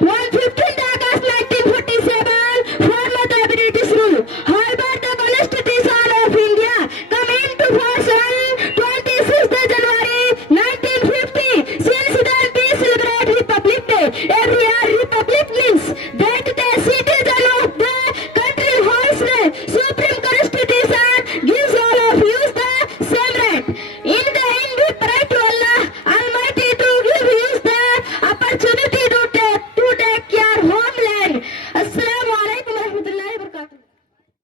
On 15th August 1947, former the British rule. However, the Constitution of India come into force on 26th January 1950. Since then, we celebrate Republic Day. Every year, Republic